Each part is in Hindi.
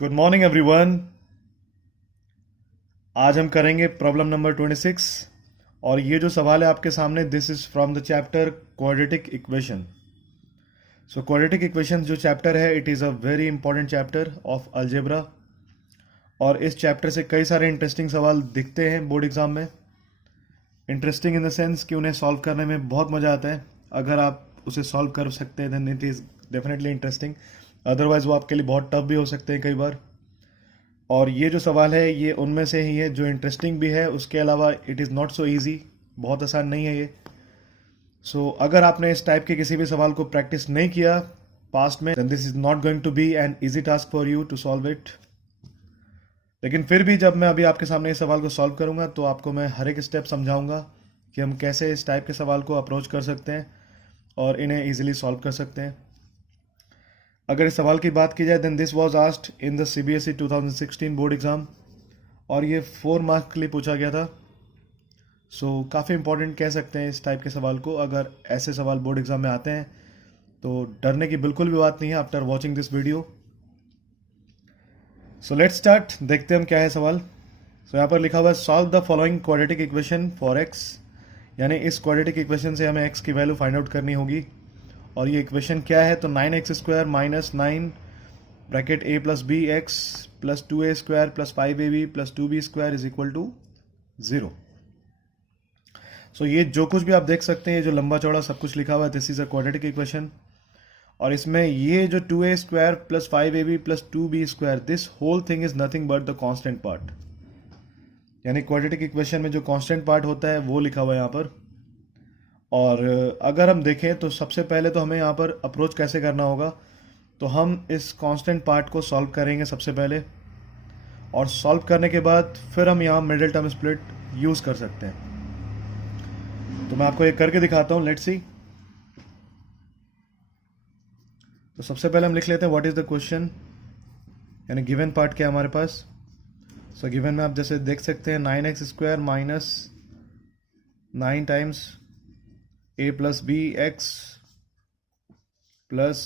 Good morning everyone. आज हम करेंगे प्रॉब्लम नंबर 26 और ये जो सवाल है आपके सामने, this is from the chapter quadratic equation. So quadratic equation जो चैप्टर है, it is a very important chapter of algebra और इस चैप्टर से कई सारे इंटरेस्टिंग सवाल दिखते हैं बोर्ड एग्जाम में। इंटरेस्टिंग इन द सेंस कि उन्हें सॉल्व करने में बहुत मज़ा आता है। अगर आप उसे सॉल्व कर सकते हैं then it is definitely interesting, otherwise वो आपके लिए बहुत टफ भी हो सकते हैं कई बार। और ये जो सवाल है ये उनमें से ही है जो इंटरेस्टिंग भी है, उसके अलावा it is not so easy, बहुत आसान नहीं है ये। अगर आपने इस टाइप के किसी भी सवाल को प्रैक्टिस नहीं किया पास्ट में, then this is not going to be an easy task for you to solve it. लेकिन फिर भी जब मैं अभी आपके सामने इस सवाल को सॉल्व करूंगा तो आपको मैं हर एक स्टेप समझाऊंगा कि हम कैसे इस टाइप के सवाल को अप्रोच कर सकते हैं और इन्हें ईजिली सॉल्व कर सकते हैं। अगर इस सवाल की बात की जाए, then this was asked in the CBSE 2016 board exam और ये 4 मार्क्स के लिए पूछा गया था। काफ़ी इंपॉर्टेंट कह सकते हैं इस टाइप के सवाल को। अगर ऐसे सवाल बोर्ड एग्जाम में आते हैं तो डरने की बिल्कुल भी बात नहीं है after watching this video. Let's start, देखते हैं हम क्या है सवाल। यहाँ पर लिखा हुआ है solve the following quadratic equation for x, यानी इस क्वाड्रेटिक इक्वेशन से हमें एक्स की वैल्यू फाइंड आउट करनी होगी। और ये इक्वेशन क्या है, तो 9x² minus 9 bracket a plus B x plus 2a² plus 5ab plus 2b² is equal to 0। ये जो कुछ भी आप देख सकते हैं, ये जो लंबा चौड़ा सब कुछ लिखा हुआ है, this is a quadratic equation. और इसमें ये जो 2a² plus 5ab plus 2b², this whole thing is nothing but the constant part, यानी क्वाड्रेटिक इक्वेशन में जो कांस्टेंट पार्ट होता है वो लिखा हुआ है यहाँ पर। और अगर हम देखें तो सबसे पहले तो हमें यहाँ पर अप्रोच कैसे करना होगा, तो हम इस कांस्टेंट पार्ट को सॉल्व करेंगे सबसे पहले, और सॉल्व करने के बाद फिर हम यहाँ मिडिल टर्म स्प्लिट यूज़ कर सकते हैं। तो मैं आपको एक करके दिखाता हूँ, लेट्स सी। तो सबसे पहले हम लिख लेते हैं व्हाट इज़ द क्वेश्चन, यानी गिवन पार्ट क्या है हमारे पास। गिवन में आप जैसे देख सकते हैं 9x² minus 9 times a plus B x plus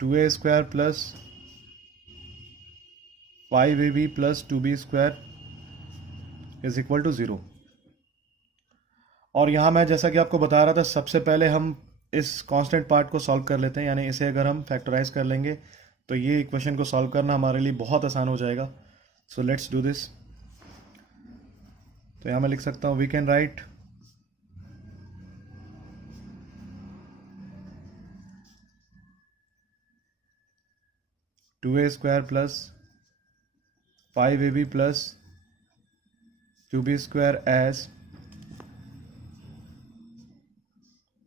2a² plus 5ab plus 2b² is equal to 0। और यहाँ मैं जैसा कि आपको बता रहा था, सबसे पहले हम इस कांस्टेंट पार्ट को सॉल्व कर लेते हैं, यानी इसे अगर हम फैक्टराइज कर लेंगे तो ये इक्वेशन को सॉल्व करना हमारे लिए बहुत आसान हो जाएगा। Let's do this. तो यहाँ मैं लिख सकता हूँ we can write two a square plus 5ab plus 2b² as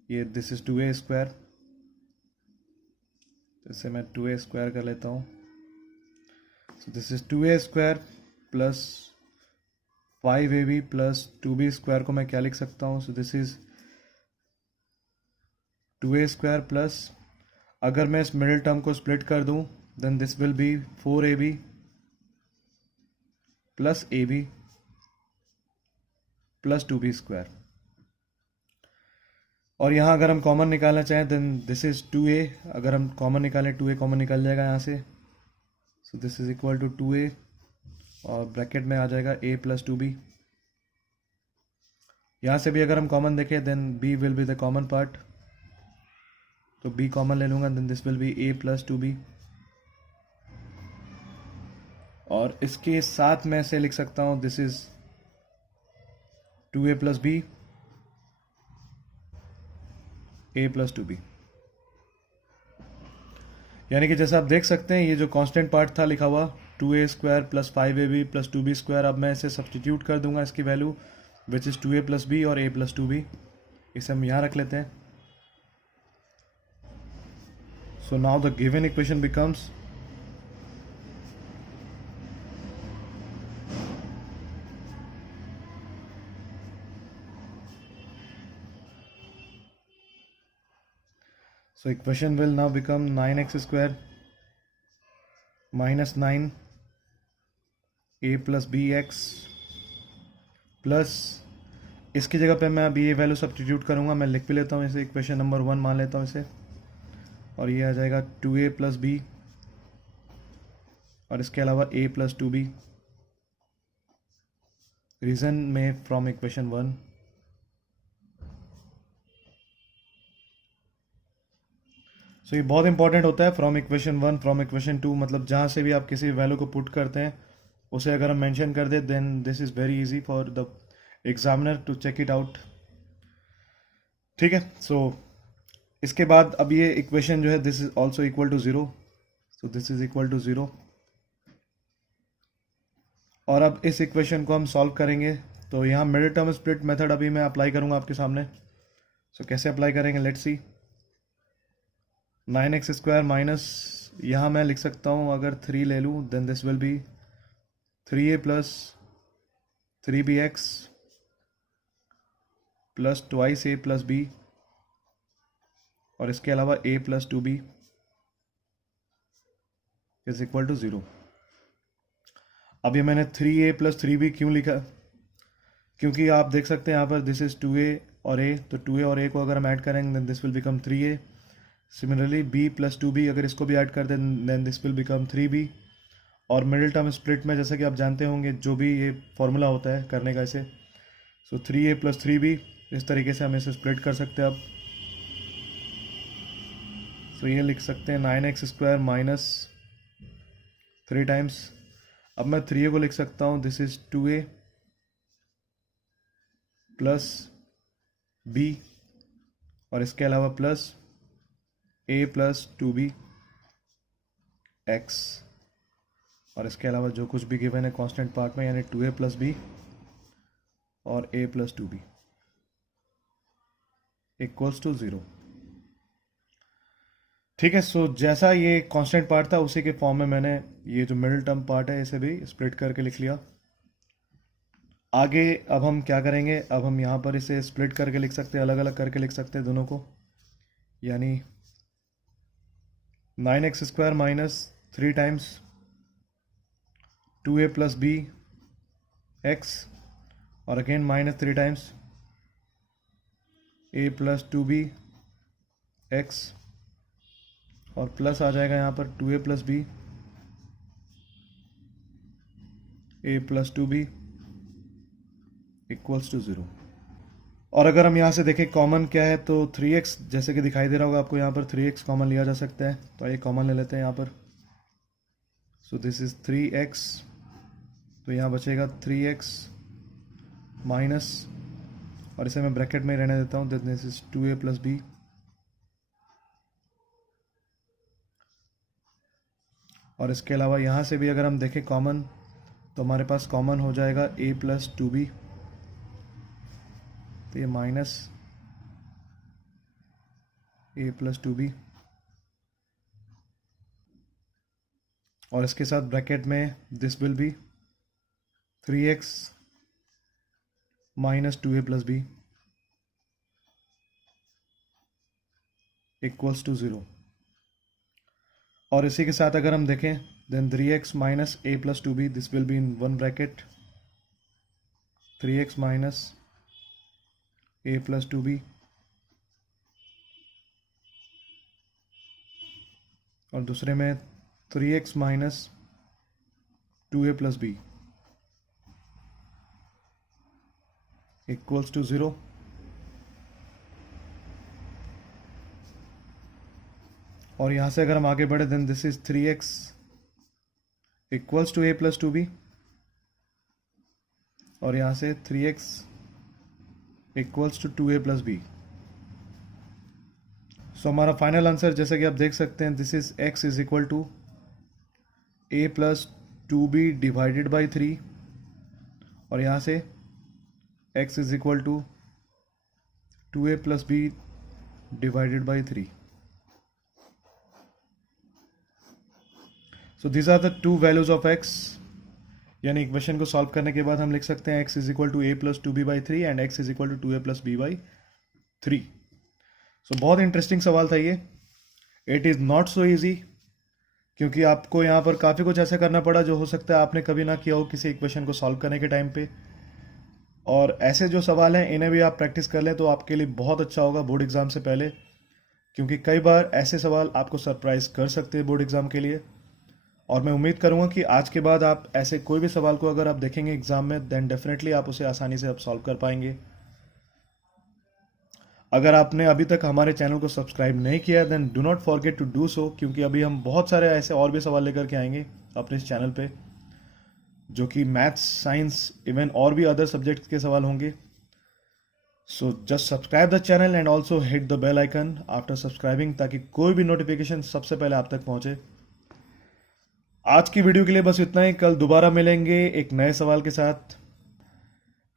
ये दिस इज 2a², इसे मैं 2a² कर लेता हूँ। This is 2a² plus 5ab plus 2b² को मैं क्या लिख सकता हूँ, दिस इज 2a² प्लस, अगर मैं इस मिडिल टर्म को स्प्लिट कर दूं then this will be 4ab plus ab plus 2b²। और यहाँ अगर हम कॉमन निकालना चाहें देन दिस इज 2a, अगर हम कॉमन निकालें 2a कॉमन निकल जाएगा यहाँ से। This is equal to 2a और ब्रैकेट में आ जाएगा a प्लस 2b। यहाँ से भी अगर हम कॉमन देखें then b will be the common part, तो b कॉमन ले लूँगा, then this will be a plus 2b। और इसके साथ मैं इसे लिख सकता हूँ this is 2a plus b a plus 2b, यानी कि जैसा आप देख सकते हैं ये जो कांस्टेंट पार्ट था लिखा हुआ 2a² plus 5ab plus 2b², अब मैं इसे सब्सटीट्यूट कर दूंगा इसकी value which is 2a plus b और a प्लस 2b, इसे हम यहाँ रख लेते हैं। So now the given equation becomes equation will now become 9x² minus 9 a plus bx plus, इसकी जगह पे मैं अभी ये वैल्यू सब्सटीट्यूट करूँगा, मैं लिख भी लेता हूँ इसे, इक्वेशन नंबर 1 मान लेता हूँ इसे, और ये आ जाएगा 2a प्लस बी और इसके अलावा a प्लस 2b, रीजन में फ्रॉम इक्वेशन 1। सो ये बहुत इंपॉर्टेंट होता है, फ्रॉम इक्वेशन 1, फ्रॉम इक्वेशन 2, मतलब जहाँ से भी आप किसी वैल्यू को पुट करते हैं उसे अगर हम मेंशन कर दे, then this is very easy for the examiner to check it out. ठीक है, सो इसके बाद अब ये इक्वेशन जो है this is also equal to 0, so this is equal to 0। और अब इस इक्वेशन को हम सॉल्व करेंगे, तो यहाँ मिडिल टर्म स्प्लिट मेथड अभी मैं अप्लाई करूँगा आपके सामने। सो कैसे अप्लाई करेंगे, लेट्स सी। 9x² माइनस, यहाँ मैं लिख सकता हूँ अगर 3 ले लूँ, then this will be 3a plus 3bx plus twice a plus b, और इसके अलावा a plus 2b is equal to 0। अब ये मैंने 3a प्लस 3b क्यों लिखा, क्योंकि आप देख सकते हैं यहाँ पर दिस इज 2a और a, तो 2a और a को अगर हम ऐड करेंगे then this will become 3a। Similarly b plus 2b अगर इसको भी ऐड कर दें then this will become 3b। और मिडिल टर्म स्प्लिट में जैसा कि आप जानते होंगे जो भी ये फॉर्मूला होता है करने का इसे, सो 3a प्लस 3b, इस तरीके से हम इसे स्प्लिट कर सकते हैं। अब सो ये लिख सकते हैं 9x² माइनस 3 टाइम्स, अब मैं 3a को लिख सकता हूँ this is 2a plus b, और इसके अलावा plus a plus 2b x, और इसके अलावा जो कुछ भी गिवन है कांस्टेंट पार्ट में, यानी 2a प्लस b और a plus 2b equals to 0। ठीक है, सो जैसा ये कांस्टेंट पार्ट था उसी के फॉर्म में मैंने ये जो मिडिल टर्म पार्ट है इसे भी स्प्लिट करके लिख लिया। आगे अब हम क्या करेंगे, अब हम यहाँ पर इसे स्प्लिट करके लिख सकते हैं, अलग अलग करके लिख सकते हैं दोनों को, यानी 9x² minus 3 times 2a plus b x, और again minus 3 times a plus 2b x, और प्लस आ जाएगा यहाँ पर 2a plus b a plus 2b equals to 0। और अगर हम यहाँ से देखें कॉमन क्या है, तो 3x जैसे कि दिखाई दे रहा होगा आपको, यहाँ पर 3x कॉमन लिया जा सकता है, तो आइए कॉमन ले लेते हैं यहाँ पर। सो दिस इज 3x, तो यहाँ बचेगा 3x माइनस, और इसे मैं ब्रैकेट में रहने देता हूँ, this is 2a plus b, और इसके अलावा यहाँ से भी अगर हम देखें कॉमन, तो हमारे पास कॉमन हो जाएगा a प्लस 2b, तो ये माइनस a प्लस 2b, और इसके साथ ब्रैकेट में this will be 3x minus 2a plus b equals to 0। और इसी के साथ अगर हम देखें then 3x minus a plus 2b, this will be in one bracket 3x minus a plus 2b, और दूसरे में 3x minus 2a plus b equals to 0। और यहाँ से अगर हम आगे बढ़े then this is 3x equals to a plus 2b, और यहाँ से 3x equals to 2a plus b। So हमारा फाइनल आंसर जैसे कि आप देख सकते हैं, this is x is equal to a plus 2b divided by 3, और यहाँ से x is equal to 2a plus b divided by 3। So these are the two values of x, यानी इक्वेशन को सॉल्व करने के बाद हम लिख सकते हैं x is equal to a plus 2b by 3 and x is equal to 2a plus b by 3। So बहुत इंटरेस्टिंग सवाल था ये, it is not so easy, क्योंकि आपको यहाँ पर काफ़ी कुछ ऐसा करना पड़ा जो हो सकता है आपने कभी ना किया हो किसी इक्वेशन को सॉल्व करने के टाइम पे। और ऐसे जो सवाल हैं इन्हें भी आप प्रैक्टिस कर लें तो आपके लिए बहुत अच्छा होगा बोर्ड एग्ज़ाम से पहले, क्योंकि कई बार ऐसे सवाल आपको सरप्राइज कर सकते हैं बोर्ड एग्ज़ाम के लिए। और मैं उम्मीद करूंगा कि आज के बाद आप ऐसे कोई भी सवाल को अगर आप देखेंगे एग्जाम में, देन डेफिनेटली आप उसे आसानी से आप सॉल्व कर पाएंगे। अगर आपने अभी तक हमारे चैनल को सब्सक्राइब नहीं किया then do not forget to do so, क्योंकि अभी हम बहुत सारे ऐसे और भी सवाल लेकर के आएंगे अपने इस चैनल पे, जो कि मैथ्स, साइंस, इवन और भी अदर सब्जेक्ट्स के सवाल होंगे। So just subscribe the channel and also hit the bell icon after subscribing, ताकि कोई भी नोटिफिकेशन सबसे पहले आप तक पहुंचे। आज की वीडियो के लिए बस इतना ही। कल दोबारा मिलेंगे एक नए सवाल के साथ।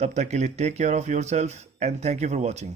तब तक के लिए take care of yourself and thank you for watching.